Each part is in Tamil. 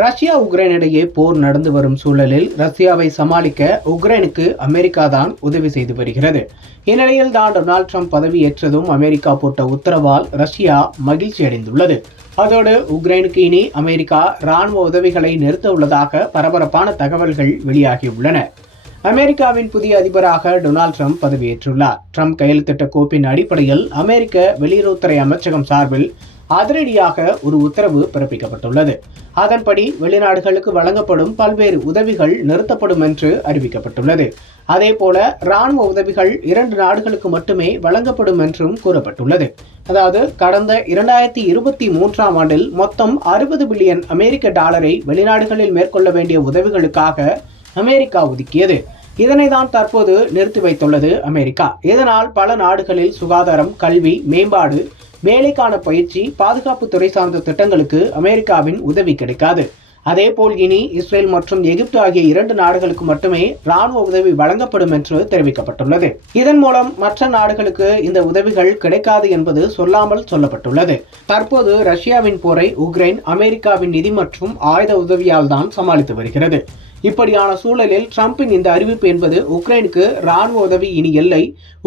ரஷ்யா உக்ரைன் இடையே போர் நடந்து வரும் சூழலில் ரஷ்யாவை சமாளிக்க உக்ரைனுக்கு அமெரிக்கா தான் உதவி செய்து வருகிறது. இந்நிலையில் தான் டொனால்ட் ட்ரம்ப் பதவியேற்றதும் அமெரிக்கா போட்ட உத்தரவால் ரஷ்யா மகிழ்ச்சி அடைந்துள்ளது. அதோடு உக்ரைனுக்கு இனி அமெரிக்கா ராணுவ உதவிகளை நிறுத்த உள்ளதாக பரபரப்பான தகவல்கள் வெளியாகியுள்ளன. அமெரிக்காவின் புதிய அதிபராக டொனால்ட் ட்ரம்ப் பதவியேற்றுள்ளார். ட்ரம்ப் கையெழுத்திட்ட கோப்பின் அடிப்படையில் அமெரிக்க வெளியுறவுத்துறை அமைச்சகம் சார்பில் அதிரடியாக ஒரு உத்தரவு பிறப்பிக்கப்பட்டுள்ளது. அதன்படி வெளிநாடுகளுக்கு வழங்கப்படும் பல்வேறு உதவிகள் நிறுத்தப்படும் என்று அறிவிக்கப்பட்டுள்ளது. அதேபோல ராணுவ உதவிகள் 2 நாடுகளுக்கு மட்டுமே வழங்கப்படும் என்றும் கூறப்பட்டுள்ளது. அதாவது கடந்த 2023ஆம் ஆண்டில் மொத்தம் 60 பில்லியன் அமெரிக்க டாலரை வெளிநாடுகளில் மேற்கொள்ள வேண்டிய உதவிகளுக்காக அமெரிக்கா ஒதுக்கியது. இதனை தான் தற்போது நிறுத்தி வைத்துள்ளது அமெரிக்கா. இதனால் பல நாடுகளில் சுகாதாரம், கல்வி, மேம்பாடு, வேலைக்கான பயிற்சி, பாதுகாப்பு துறை சார்ந்த திட்டங்களுக்கு அமெரிக்காவின் உதவி கிடைக்காது. அதேபோல் இனி இஸ்ரேல் மற்றும் எகிப்து ஆகிய 2 நாடுகளுக்கு மட்டுமே ராணுவ உதவி வழங்கப்படும் என்று தெரிவிக்கப்பட்டுள்ளது. இதன் மூலம் மற்ற நாடுகளுக்கு இந்த உதவிகள் கிடைக்காது என்பது சொல்லாமல் சொல்லப்பட்டுள்ளது. தற்போது ரஷ்யாவின் போரை உக்ரைன் அமெரிக்காவின் நிதி மற்றும் ஆயுத உதவியால் தான் சமாளித்து வருகிறது. இப்படியான சூழலில் ட்ரம்பின் இந்த அறிவிப்பு என்பது உக்ரைனுக்கு ராணுவ உதவி இனி இல்லை,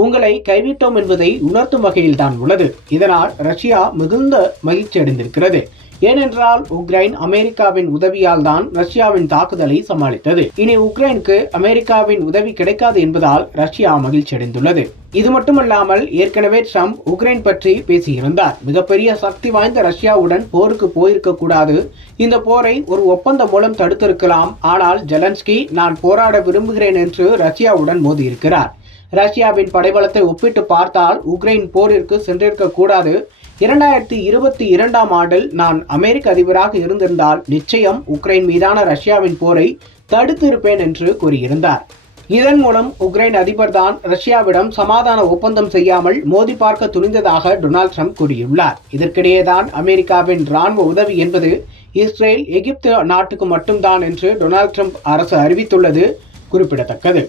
உங்களை கைவிட்டோம் என்பதை உணர்த்தும் வகையில் தான் உள்ளது. இதனால் ரஷ்யா மிகுந்த மகிழ்ச்சி அடைந்திருக்கிறது. ஏனென்றால் உக்ரைன் அமெரிக்காவின் உதவியால் தான் ரஷ்யாவின் தாக்குதலை சமாளித்தது. இனி உக்ரைனுக்கு அமெரிக்காவின் உதவி கிடைக்காது என்பதால் ரஷ்யா மகிழ்ச்சி அடைந்துள்ளது. இது மட்டுமல்லாமல் ஏற்கனவே ட்ரம்ப் உக்ரைன் பற்றி பேசியிருந்தார். மிகப்பெரிய சக்தி வாய்ந்த ரஷ்யாவுடன் போருக்கு போயிருக்க கூடாது, இந்த போரை ஒரு ஒப்பந்தம் மூலம் தடுத்திருக்கலாம், ஆனால் ஜெலன்ஸ்கி நான் போராட விரும்புகிறேன் என்று ரஷ்யாவுடன் மோதியிருக்கிறார். ரஷ்யாவின் படைபலத்தை ஒப்பிட்டு பார்த்தால் உக்ரைன் போரிற்கு சென்றிருக்க கூடாது. 2022ஆம் ஆண்டில் நான் அமெரிக்க அதிபராக இருந்திருந்தால் நிச்சயம் உக்ரைன் மீதான ரஷ்யாவின் போரை தடுத்து இருப்பேன் என்று கூறியிருந்தார். இதன் மூலம் உக்ரைன் அதிபர் தான் ரஷ்யாவிடம் சமாதான ஒப்பந்தம் செய்யாமல் மோதி பார்க்க துணிந்ததாக டொனால்ட் ட்ரம்ப் கூறியுள்ளார். இதற்கிடையேதான் அமெரிக்காவின் ராணுவ உதவி என்பது இஸ்ரேல், எகிப்து நாட்டுக்கு மட்டும்தான் என்று டொனால்ட் ட்ரம்ப் அரசு அறிவித்துள்ளது குறிப்பிடத்தக்கது.